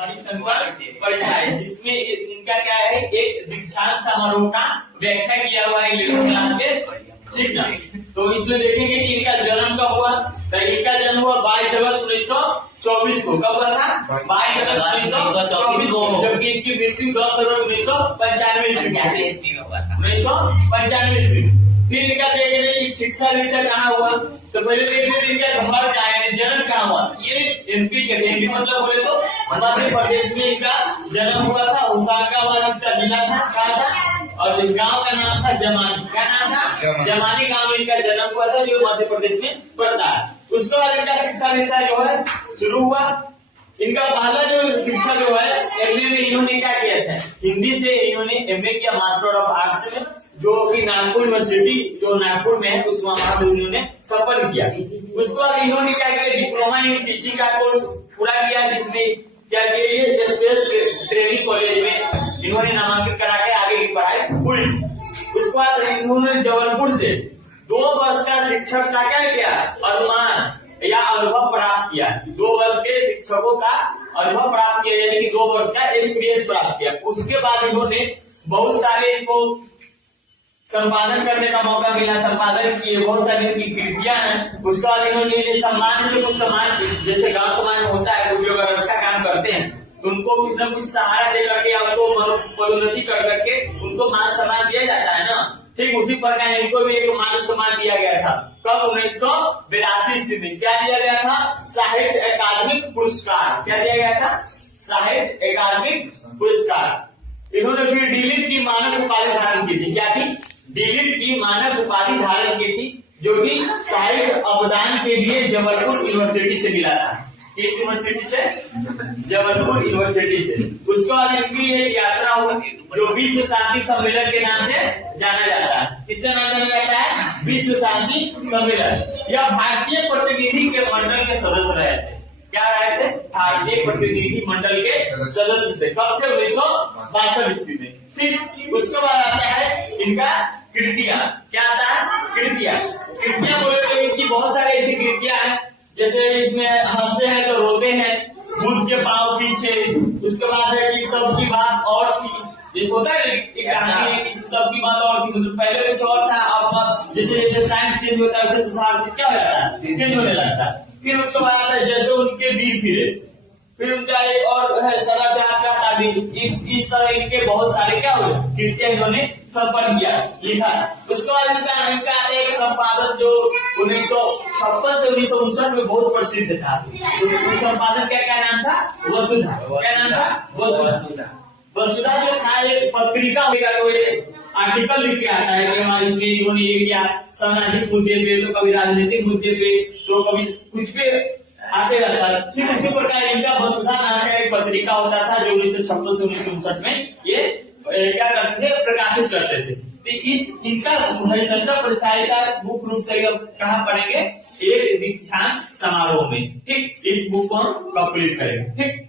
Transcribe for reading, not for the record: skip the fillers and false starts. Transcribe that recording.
हरिशंकर परिषद, जिसमें इनका क्या है, एक दीक्षांत समारोह का व्याख्या किया हुआ है 11th क्लास के, ठीक ना। तो इसमें देखेंगे कि इनका जन्म कब हुआ। तो इनका जन्म हुआ 22 अगस्त 1924 को। कब हुआ था? 22 अगस्त 1924 को। जबकि इनकी मृत्यु 10 अगस्त 1995 ईस्वी में हुआ था। 1995 ईस्वी। फिर इनका देखने की शिक्षा दीक्षा कहाँ हुआ। तो पहले देखते इनका घर कहाँ है, जन्म कहाँ हुआ। ये एमपी के, एमपी मतलब बोले तो मध्य प्रदेश में इनका जन्म हुआ था। होशंगाबाद इसका जिला था, कहा था, और गांव का नाम था जमानी। क्या नाम था? जमानी गांव में इनका जन्म हुआ था, जो मध्य प्रदेश में पड़ता है। उसके बाद इनका शिक्षा दीक्षा जो है शुरू हुआ। इनका पहला जो शिक्षा जो है, एमए में इन्होंने क्या किया था, हिंदी से इन्होंने एमए किया, मास्टर ऑफ आर्ट्स में, जो कि नागपुर यूनिवर्सिटी जो नागपुर में है, उस वहां से इन्होंने संपन्न किया। उसके बाद इन्होंने क्या किया, डिप्लोमा इन टीचिंग का कोर्स पूरा किया, जिसमें क्या किया, स्पेस ट्रेनिंग कॉलेज में इन्होंने नामांकन करा के आगे की पढ़ाई पूरी। उसके बाद इन्होंने जबलपुर से 2 वर्ष का शिक्षक का क्या किया, अनुमान या अनुभव प्राप्त किया। 2 वर्ष के शिक्षकों का अनुभव प्राप्त किया, यानी कि 2 वर्ष का एक्सपीरियंस प्राप्त किया। उसके बाद इन्होंने बहुत सारे इनको संपादन करने का मौका मिला, संपादन किए, बहुत सारी इनकी कृतियां हैं। उसके बाद इन्होंने सम्मान से कुछ सम्मान, जैसे गांव समाज में होता है, कुछ लोग अगर अच्छा काम करते हैं उनको कुछ न कुछ सहारा दे करके, उनको पदोन्नति कर करके उनको मान सम्मान दिया जाता है ना। ठीक उसी प्रकार इनको भी एक मान सम्मान दिया गया था। कब? 1982 ईस्वी में। क्या दिया गया था? साहित्य अकादमी पुरस्कार। क्या दिया गया था? साहित्य अकादमी पुरस्कार। इन्होंने फिर डीलिट की मानक उपाधि धारण की थी। क्या थी? डीलिट की मानक उपाधि धारण की थी, जो कि साहित्य अवदान के लिए जबलपुर यूनिवर्सिटी से मिला था। किस यूनिवर्सिटी से? जबलपुर यूनिवर्सिटी से। उसके बाद इनकी एक यात्रा हुई, जो विश्व शांति सम्मेलन के नाम से जाना जाता है। किससे नाम जाना जाता है? विश्व शांति सम्मेलन। यह भारतीय प्रतिनिधि के मंडल के सदस्य रहे थे। क्या रहे थे? भारतीय प्रतिनिधि मंडल के सदस्य थे। कब थे? 1962 ईस्वी में। फिर उसके बाद आता है इनका कृतियां। क्या आता है? कृतियां। कृतियां बोले तो इनकी बहुत सारी ऐसी कृतियां हैं, जैसे इसमें हंसते हैं तो रोते हैं, बुद्ध के पांव पीछे। उसके बाद है कि सबकी बात और थी, जैसे होता है कहानी है कि सबकी बात और थी, मतलब पहले कुछ और था, अब जैसे जैसे टाइम चेंज होता है वैसे संसार क्या हो जाता है, चेंज होने लगता है। फिर उसके बाद है जैसे उनके दिल फिरे। फिर उनका एक और है सदाचार का ताबीर। इस तरह इनके बहुत सारे क्या हुए, कृतियां इन्होंने संपन्न किया, लिखा। उसके बाद इनका एक संपादन जो 1956 से 1959 में बहुत प्रसिद्ध था। उस संपादन का क्या नाम था? वसुधा। क्या नाम था? वसुधा। वसुधा जो था एक पत्रिका होगा, तो ये आर्टिकल लिख के आता है कि हाँ इसमें इन्होंने ये किया, सामाजिक मुद्दे पे, तो कभी राजनीतिक मुद्दे पे, तो कभी कुछ पे आते रहता है। फिर इसी प्रकार इनका वसुधा नाम का एक पत्रिका होता था, जो 1956 से 1959 में ये क्या करते थे, प्रकाशित करते थे। तो इस इनका हरिशंकर परिषद का मुख्य रूप से कहाँ पढ़ेंगे? एक दीक्षांत समारोह में। ठीक, इस बुक को हम कंप्लीट करेंगे। ठीक।